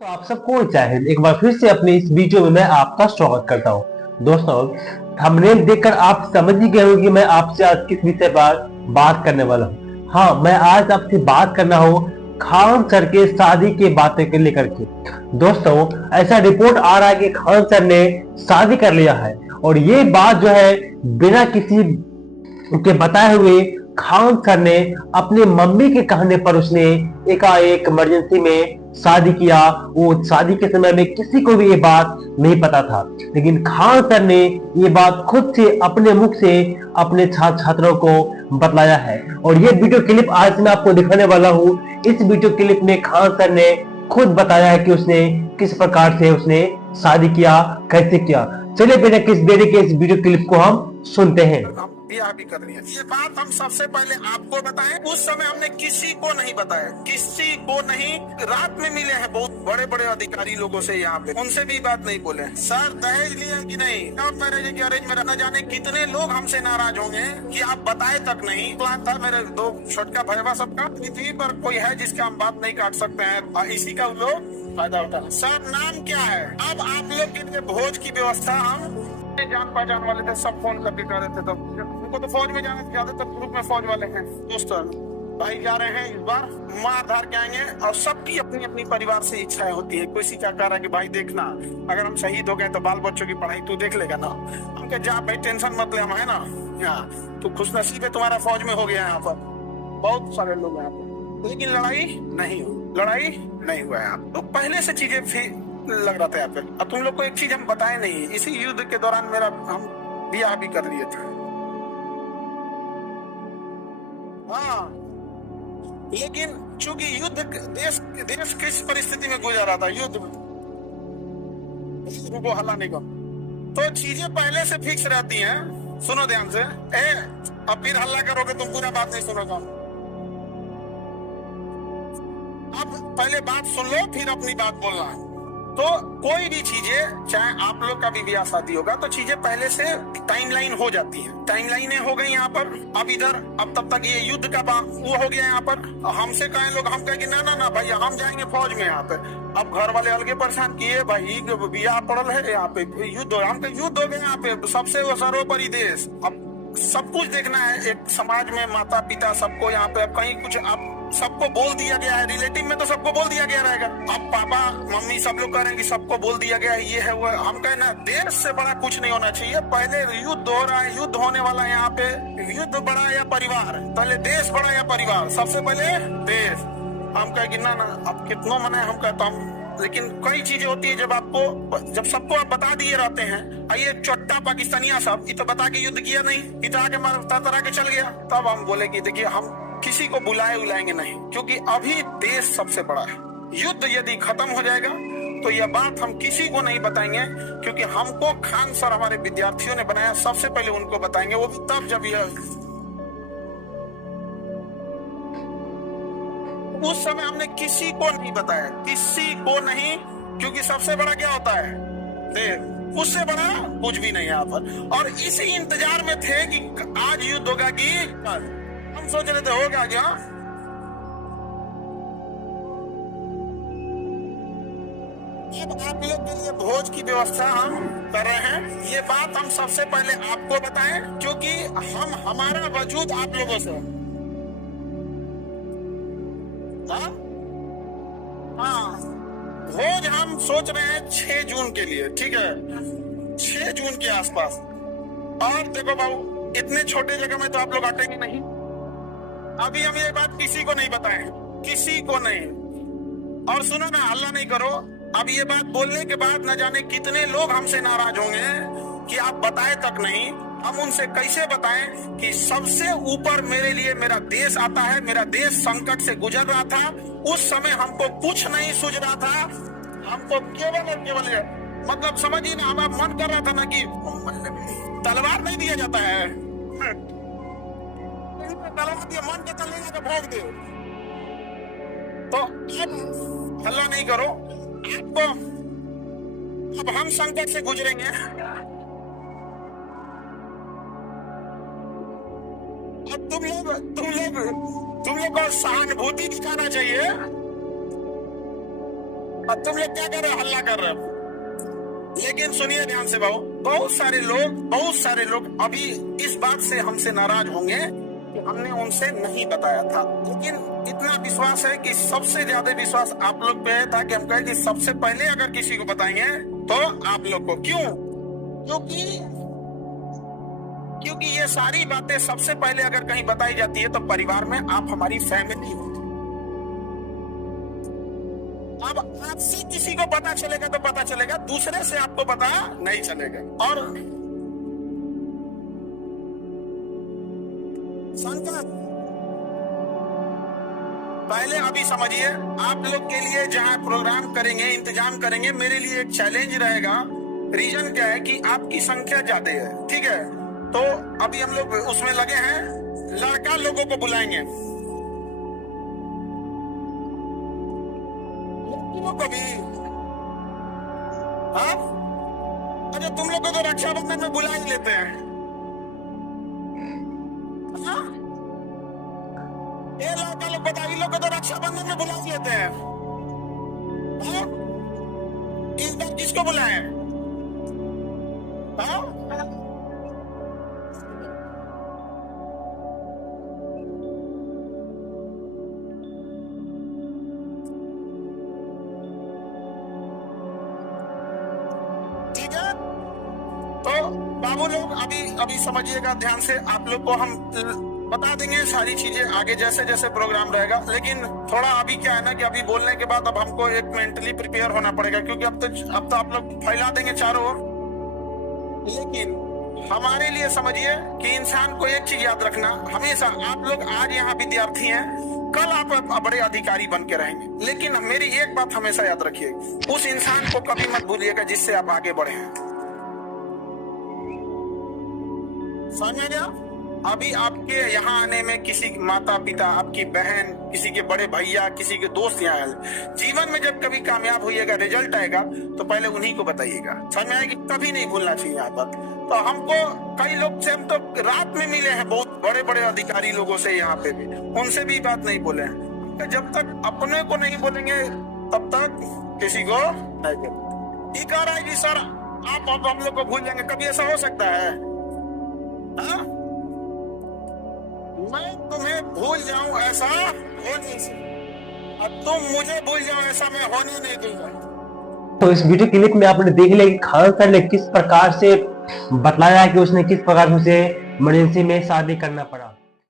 तो आप सबको जय हिंद। एक बार फिर से अपने इस वीडियो में मैं आपका स्वागत करता हूं। दोस्तों, थंबनेल देखकर आप समझ ही गए होंगे मैं आपसे आज किस विषय पर बात करने वाला हूं। हाँ, मैं आज आपसे बात करना हूं खान सर के शादी के बातें को लेकर के। दोस्तों, ऐसा रिपोर्ट आ रहा है कि खान सर ने शादी कर लिया है और ये बात जो है बिना किसी के बताए हुए खान सर ने अपने मम्मी के कहने पर उसने एकाएक इमरजेंसी में शादी किया। वो शादी के समय में किसी को भी ये बात नहीं पता था, लेकिन खान सर ने ये बात खुद से अपने मुख से अपने छात्र छात्रों को बतलाया है और ये वीडियो क्लिप आज मैं आपको दिखाने वाला हूँ। इस वीडियो क्लिप में खान सर ने खुद बताया है कि उसने किस प्रकार से उसने शादी किया, कैसे किया। चलिए बिना किस देरी के इस वीडियो क्लिप को हम सुनते हैं। ब्याह भी कर लिया। ये बात हम सबसे पहले आपको बताएं। उस समय हमने किसी को नहीं बताया, किसी को नहीं। रात में मिले हैं बहुत बड़े बड़े अधिकारी लोगों से यहाँ पे, उनसे भी बात नहीं बोले। सर दहेज लिया कि नहीं, लव मैरिज की अरेंज में रहना, जाने कितने लोग हमसे नाराज होंगे कि आप बताए तक नहीं। प्लान था मेरे दो छोटका भैया सबका, पृथ्वी पर कोई है जिसका हम बात नहीं काट सकते हैं, इसी का लोग फायदा होता है। सर नाम क्या है? अब आप लोग के लिए भोज की व्यवस्था हम जान पहचान वाले थे, सब फोन करके कह रहे थे। तो उनको तो फौज में जाने से ज्यादातर ग्रुप में फौज वाले हैं। दोस्तों भाई जा रहे हैं इस बार, माँ धार के आएंगे और सबकी अपनी अपनी परिवार से इच्छाएं होती है। किसी का कह रहा है कि भाई देखना, अगर हम शहीद हो गए तो बाल बच्चों की पढ़ाई तू देख लेगा ना। हम कह जा भाई टेंशन मत ले, हम है ना यहाँ, तू खुशनसीब है तुम्हारा फौज में हो गया। यहाँ पर बहुत सारे लोग हैं, लेकिन लड़ाई नहीं हुआ है। तो पहले से चीजें लग रहा था यहाँ पे। अब तुम लोग को एक चीज हम बताए नहीं, इसी युद्ध के दौरान हम ब्याह भी कर लिए थे। हाँ, लेकिन चूंकि युद्ध देश किस परिस्थिति में गुजर रहा था, युद्ध में को हल्ला नहीं कर, तो चीजें पहले से फिक्स रहती हैं। सुनो ध्यान से, अब फिर हल्ला करोगे तुम पूरा बात नहीं सुनोगा। अब पहले बात सुन लो फिर अपनी बात बोलना है। तो कोई भी चीजें, चाहे आप लोग का भी ब्याह शादी होगा, तो चीजें पहले से टाइमलाइन हो जाती है। टाइमलाइनें हो गई यहाँ पर। अब इधर अब तब तक ये युद्ध का वो हो गया यहाँ पर। हमसे कहें लोग, हम कहें कि ना भाई हम जाएंगे फौज में यहाँ पे। अब घर वाले अलगे परेशान किए, भाई ब्याह पड़ल है यहाँ पे, युद्ध हो, हम युद्ध हो गए यहाँ पे, सबसे सर्वोपरि देश। अब सब कुछ देखना है एक समाज में, माता पिता सबको यहाँ पे। अब कहीं कुछ आप सबको बोल दिया गया है, रिलेटिव में तो सबको बोल दिया गया रहेगा। अब पापा मम्मी सब लोग कह रहे हैं कि सबको बोल दिया गया है, ये है वो है। हम कहें ना, देश से बड़ा कुछ नहीं होना चाहिए। पहले युद्ध हो रहा है, युद्ध होने वाला है यहाँ पे। युद्ध बड़ा या परिवार, पहले देश बड़ा या परिवार? सबसे पहले देश। हम कहे कि ना अब कितना मना है, हम कहता हम। लेकिन कई चीजें होती है जब सबको आप बता दिए रहते हैं। ये चोट्टा पाकिस्तानिया सब ये तो बता के युद्ध किया नहीं, इतना आके तरह के चल गया। तब हम बोले कि देखिए हम किसी को बुलाएंगे नहीं, क्योंकि अभी देश सबसे बड़ा है। युद्ध यदि खत्म हो जाएगा तो यह बात हम किसी को नहीं बताएंगे, क्योंकि हमको खान सर हमारे विद्यार्थियों ने बनाया, सबसे पहले उनको बताएंगे, वो भी तब जब यह। उस समय हमने किसी को नहीं बताया, किसी को नहीं, क्योंकि सबसे बड़ा क्या होता है? देश। उससे बड़ा कुछ भी नहीं यहाँ पर। और इसी इंतजार में थे कि आज युद्ध होगा कि कल। हम सोच रहे थे होगा क्या। अब आप लोग के लिए भोज की व्यवस्था हम कर रहे हैं। ये बात हम सबसे पहले आपको बताएं, क्योंकि हमारा वजूद आप लोगों से। हाँ, भोज हम सोच रहे हैं 6 जून के लिए, ठीक है, 6 जून के आसपास। और देखो बाबू, इतने छोटे जगह में तो आप लोग अटेंगे नहीं। अभी हम ये बात किसी को नहीं बताएं, किसी को नहीं। और सुनो ना, हल्ला नहीं करो। अब ये बात बोलने के बाद न जाने कितने लोग हमसे नाराज होंगे कि आप बताए तक नहीं। हम उनसे कैसे बताएं कि सबसे ऊपर मेरे लिए मेरा देश आता है। मेरा देश संकट से गुजर रहा था, उस समय हमको कुछ नहीं सूझ रहा था। हमको केवल और केवल मतलब समझिए ना, हमारा मन कर रहा था ना कि तलवार नहीं दिया जाता है, तलवार दिया, मन के चलेगा तो भोग दे। तो अब हल्ला नहीं करो। आपको अब हम संकट से गुजरेंगे। अब तुम लोग को सहानुभूति दिखाना चाहिए। अब तुम लोग क्या कर रहे हो, हल्ला कर रहे हो। लेकिन सुनिए ध्यान से भाऊ, बहुत सारे लोग अभी इस बात से हमसे नाराज होंगे कि हमने उनसे नहीं बताया था। लेकिन इतना विश्वास है कि सबसे ज्यादा विश्वास आप लोग पे था कि हम कहे कि सबसे पहले अगर किसी को बताएंगे तो आप लोग को। क्यों? क्योंकि ये सारी बातें सबसे पहले अगर कहीं बताई जाती है तो परिवार में आप हमारी फैमिली हो। अब आपसे किसी को पता चलेगा तो पता चलेगा, दूसरे से आपको पता नहीं चलेगा। और संकट पहले अभी समझिए, आप लोग के लिए जहां प्रोग्राम करेंगे, इंतजाम करेंगे, मेरे लिए एक चैलेंज रहेगा। रीजन क्या है कि आपकी संख्या ज्यादा है, ठीक है। तो अभी हम लोग उसमें लगे हैं, लड़का लोगों को बुलाएंगे, को भी। हाँ, अरे तुम लोग को तो रक्षाबंधन में बुला ही लेते हैं। हाँ? ये लड़का लोग बता, इन लोग को तो रक्षाबंधन में बुला ही लेते हैं। हाँ? इस बार किसको बुलाएं? हाँ? तो बाबू लोग अभी समझिएगा ध्यान से, आप लोग को हम बता देंगे सारी चीजें आगे जैसे जैसे प्रोग्राम रहेगा। लेकिन थोड़ा अभी क्या है ना कि अभी बोलने के बाद अब हमको एक मेंटली प्रिपेयर होना पड़ेगा, क्योंकि अब तो आप लोग फैला देंगे चारों ओर। लेकिन हमारे लिए समझिए कि इंसान को एक चीज याद रखना, हमेशा आप लोग आज यहाँ विद्यार्थी हैं, कल आप बड़े अधिकारी बन के रहेंगे। लेकिन मेरी एक बात हमेशा याद रखिए, उस इंसान को कभी मत भूलिएगा जिससे आप आगे बढ़े हैं। समझ में गया? अभी आपके यहाँ आने में किसी माता पिता, आपकी बहन, किसी के बड़े भैया, किसी के दोस्त यहाँ आए। जीवन में जब कभी कामयाब होइएगा, रिजल्ट आएगा तो पहले उन्हीं को बताइएगा। समझ में आएगी? कभी नहीं भूलना चाहिए यहाँ पर। तो हमको कई लोग से हम तो रात में मिले हैं, बहुत बड़े बड़े अधिकारी लोगों से यहाँ पे भी, उनसे भी बात नहीं बोले हैं। तो जब तक अपने को नहीं बोलेंगे तब तक किसी को नहीं कह रहा है कि सर आप हम लोग को भूल जाएंगे। कभी ऐसा हो सकता है? हाँ? मैं तुम्हें भूल जाऊं ऐसा हो नहीं सकता, अब तुम मुझे भूल जाओ ऐसा मैं होने नहीं दूंगा। तो इस वीडियो क्लिप में आपने देख लिया कि खान सर ने किस प्रकार से बतलाया कि उसने किस प्रकार से इमरजेंसी में शादी करना पड़ा।